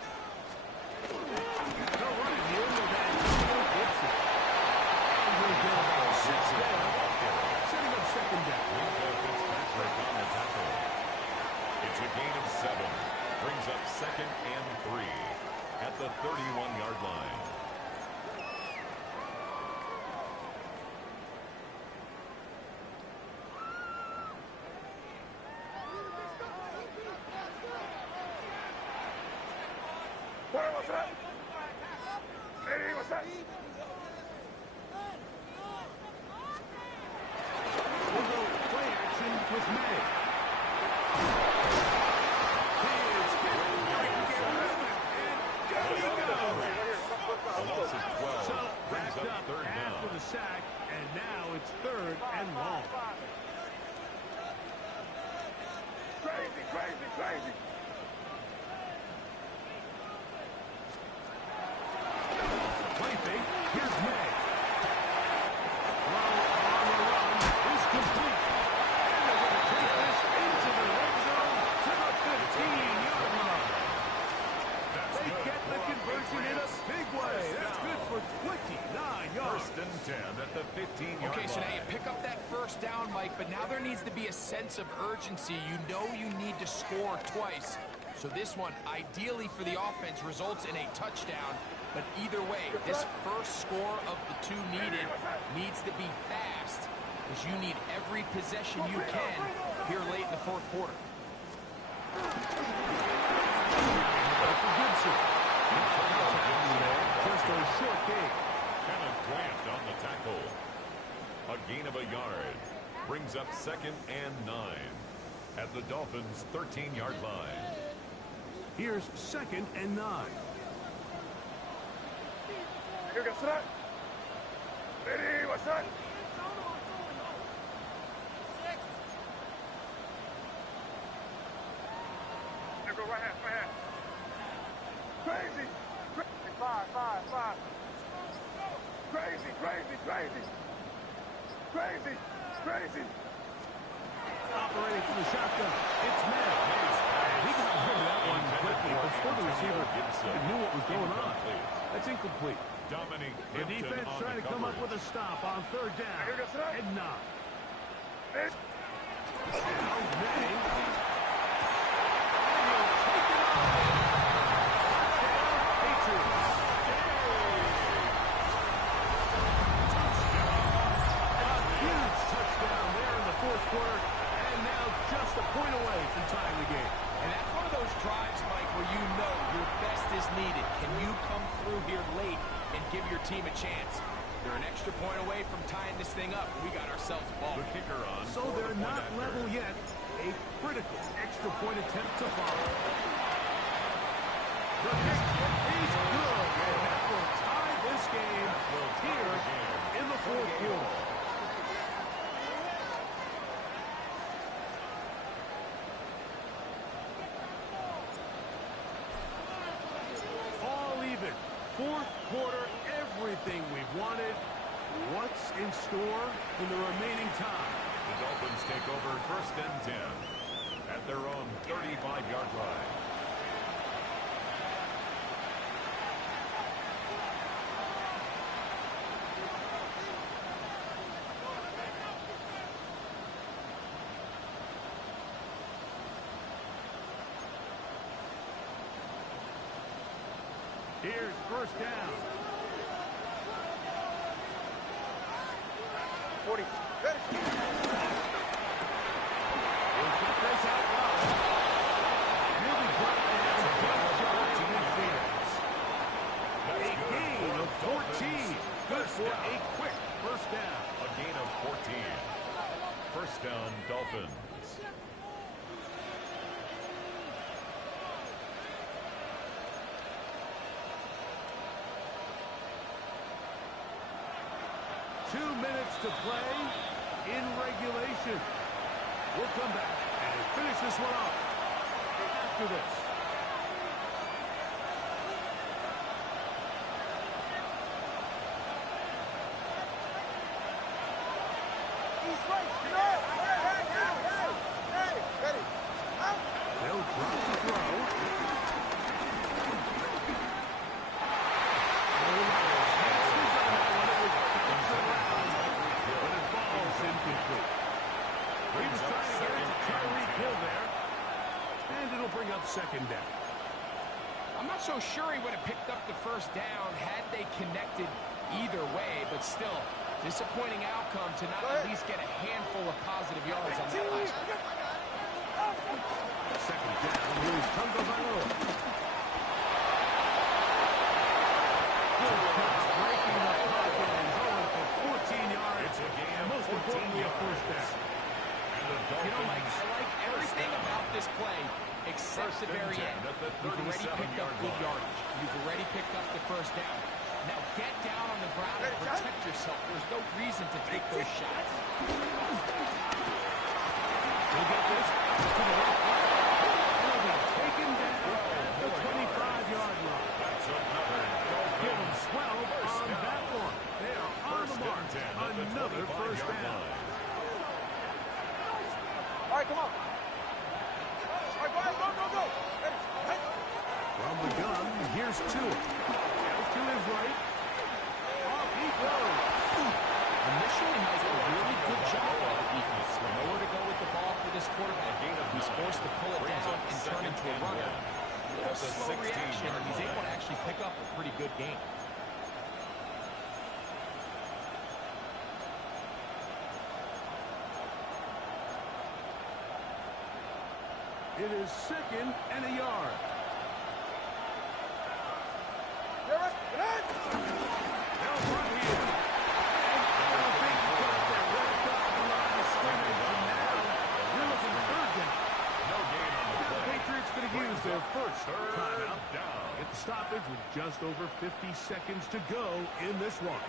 They're running here with that Gibson. And we'll get about 6 there. Setting up second down. Fitzpatrick on the tackle. It's a gain of 7. Brings up 2nd and 3 at the 31-yard line. What's that? Lady, what's that? We'll go play action with May. He is hit. And go he goes. A loss of 12 So brings backed up up 3rd after down. the sack, and now it's 3rd and long. Crazy, crazy, crazy. Play fake. Here's May. Throw on the run is complete. And they're going to take this into the red zone to the 15-yard line. They get the conversion in a big way. That's good for 29 yards. 1st and 10 at the 15-yard Okay, so now line. you pick up that first down, Mike, but now there needs to be a sense of urgency. You know you need to score twice. So this one, ideally for the offense, results in a touchdown. But either way, this first score of the 2 needed needs to be fast, because you need every possession you can here late in the 4th quarter. For Gibson. Just a short gain. Kenneth Grant on the tackle. A gain of a yard. Brings up 2nd and 9 at the Dolphins' 13-yard line. Here's 2nd and 9. Here goes that. Lady, what's that? Here go right hand, right hand. Crazy. Five. Crazy, crazy, crazy. Crazy, crazy. Operating from the shotgun. It's May. He got rid of that one quickly before the receiver knew what was going on. That's incomplete. Dominic The defense trying to come up with a stop on 3rd down. Here goes that. And 9. This. Now May. And he'll take it off. Touchdown, Patriots. A huge touchdown there in the 4th quarter. And now just a point away from tying the game. And that's one of those drives, Mike, where you know your best is needed. Can you come through here late and give your team a chance? They're an extra point away from tying this thing up. We got ourselves a ball. The kicker on. So they're not level yet. A critical extra point attempt to follow. The kick is good, and that will tie this game here in the 4th quarter. All even. 4th quarter, everything we've wanted. What's in store in the remaining time? The Dolphins take over 1st and 10 at their own 35-yard line. Here's 1st down. 40. We'll get this out wide. He'll be brought down just shy of midfield. A gain of 14. Good for a quick 1st down. A gain of 14. 1st down, Dolphins. To play in regulation. We'll come back and finish this one off after this. They'll drop Tyreek Hill there. And it'll bring up second down. I'm not so sure he would have picked up the first down had they connected either way, but still, disappointing outcome to not at least get a handful of positive yards on that last one. Second down, here's Tunga Vailoa. Good pass, breaking the pocket and going for 14 yards. And most importantly, a first down. You know, Mike, I like everything about this play except the very end. You've already picked up good yardage. You've already picked up the first down. Now get down on the ground and protect yourself. There's no reason to take those shots. He'll get this to the left side. He'll be taken down at the 25-yard line. Give him 12 on that one. They are on the mark. Another first down. All right, come on. All right, go. From the gun, here's Tua. Out to his right. Off he goes. Initially, Mike, a really good job by the defense. Nowhere to go with the ball for this quarterback. He's forced to pull it down and turn into a runner. A little slow reaction, and he's able to actually pick up a pretty good game. It is second and a yard. Get in. Now front here. I don't think he's got that right off the line of scrimmage. And now we're looking at third down. No gain on the The play. Patriots going to use their first Third timeout. down. Get the stoppage with just over 50 seconds to go in this one.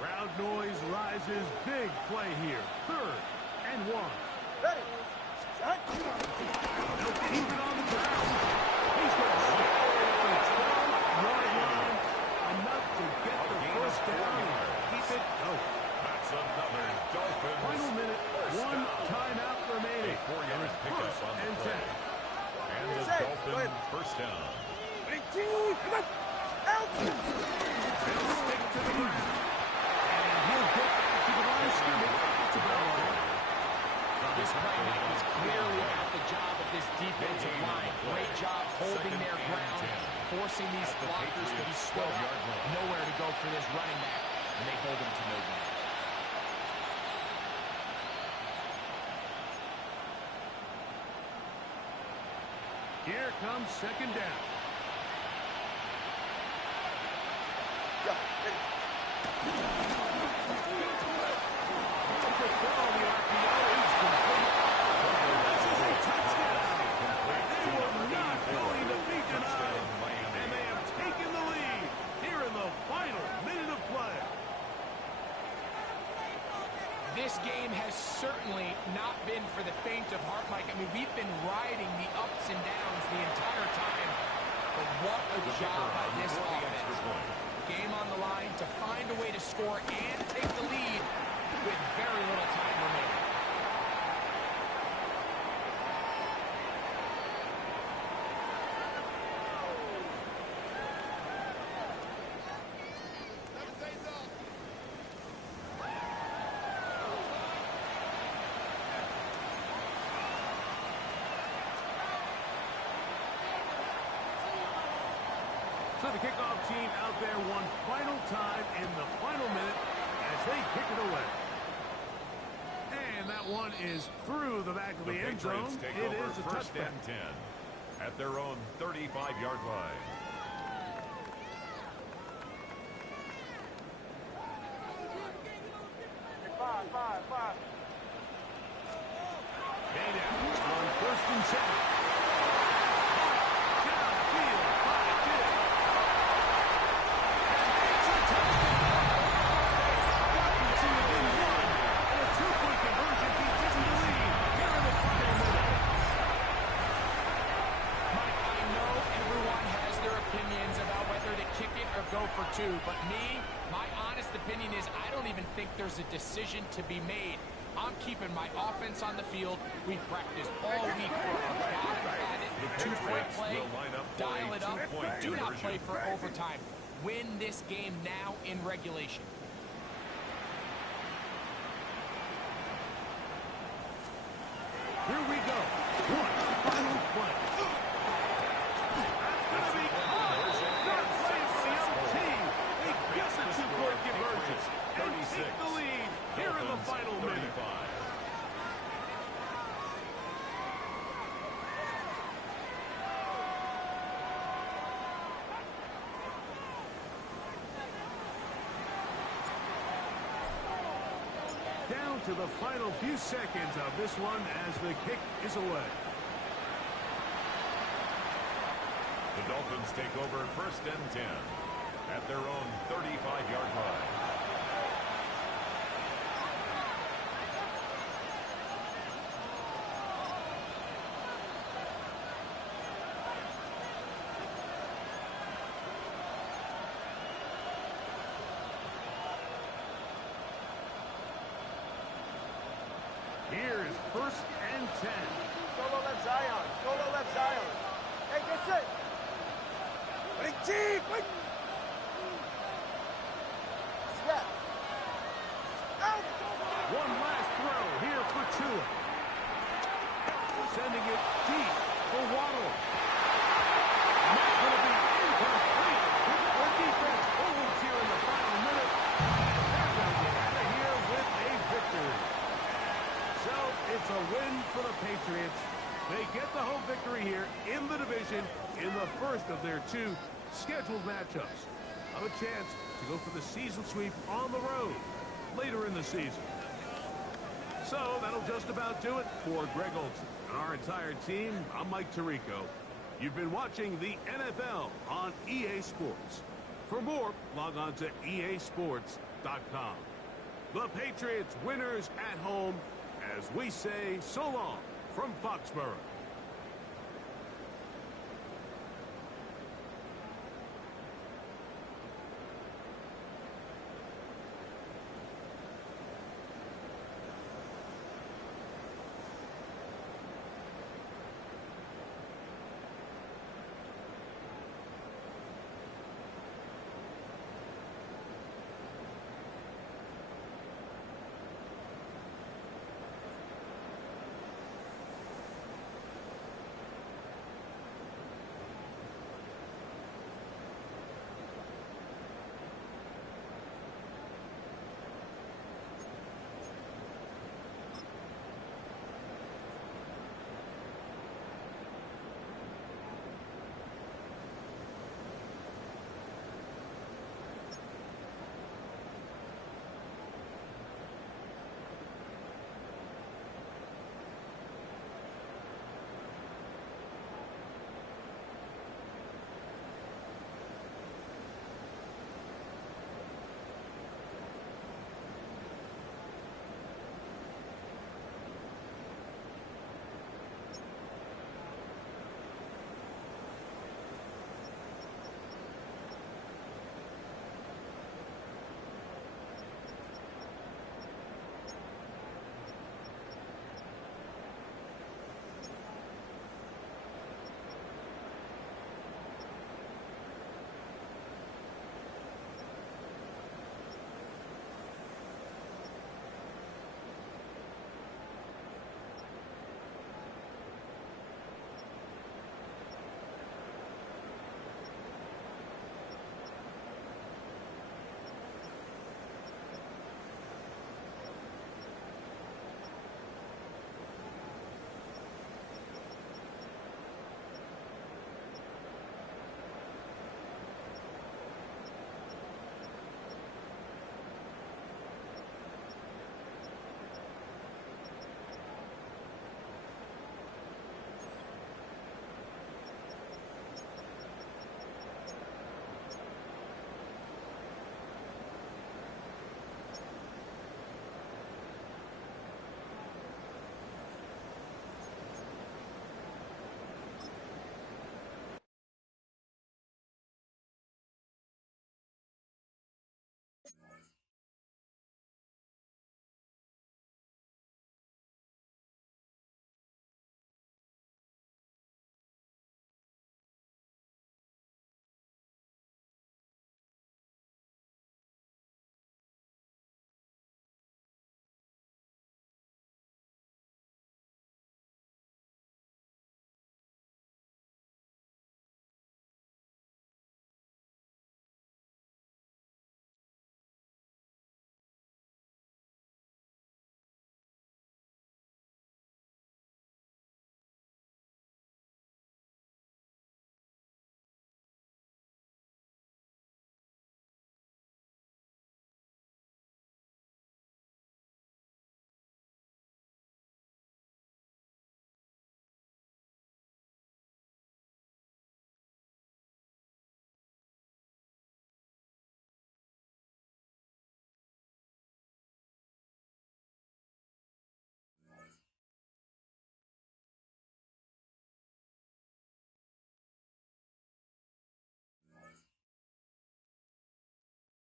Crowd noise rises. Big play here. Third and 1. Ready. They'll keep it on the ground. He's going to stay at the 12-yard line. Enough to get the first down and keep it going. That's another Dolphins. Final minute, one timeout remaining. A 4-yard It's pickup first on the and play. 10. And the Say, Dolphins first down. Come on. Out. They'll stick to the ground. And he'll get back to the line of scrimmage. It's about right. This play, Mike, is clearly about the job of this defensive line. Great job holding their ground, forcing these blockers to be stood up. Nowhere to go for this running back, and they hold him to no gain. Here comes second down. Yeah, ready. The throw on the RPO is complete. This is a touchdown. They were not going to be denied. And they have taken the lead here in the final minute of play. This game has certainly not been for the faint of heart, Mike. I mean, we've been riding the ups and downs the entire time. But what a job by this offense. Game on the line to find a way to score and take the lead with very little time remaining. So the kickoff team out there one final time in the final minute as they kick it away. And that one is through the back of the end zone. Patriots take It over is a first touchdown. and 10 at their own 35-yard line. Five. Made it on first and 10. Downfield by Diggs. It's a touchdown. Washington within one. And a two-point conversion keeps taking the lead here in the final minute. Mike, I know everyone has their opinions about whether to kick it or go for two, but me, my honest opinion is I don't even think there's a decision to be made. I'm keeping my offense on the field. We've practiced all week for a bottom at it, two-point play, dial it up. Do not play for overtime. Win this game now in regulation. Here we go. One final play. That's going to be caught. Good play for the other team. They get the two-point conversion and take the lead here in the final minute. Down to the final few seconds of this one as the kick is away. The Dolphins take over 1st and 10 at their own 35-yard line. Here's 1st and 10. Solo left Zion. Solo left Zion. Hey, that's it. Wait, deep. Wait. Snap. Out. One last throw here for Tua. Sending it deep for Waddle. And that's going to be incomplete. The defense holds here in the final minute. And they're going to get out of here with a victory. So it's a win for the Patriots. They get the home victory here in the division in the first of their two scheduled matchups. Have a chance to go for the season sweep on the road later in the season. So that'll just about do it for Greg Olsen and our entire team. I'm Mike Tirico. You've been watching the NFL on EA Sports. For more, log on to easports.com. The Patriots winners at home, as we say so long from Foxborough.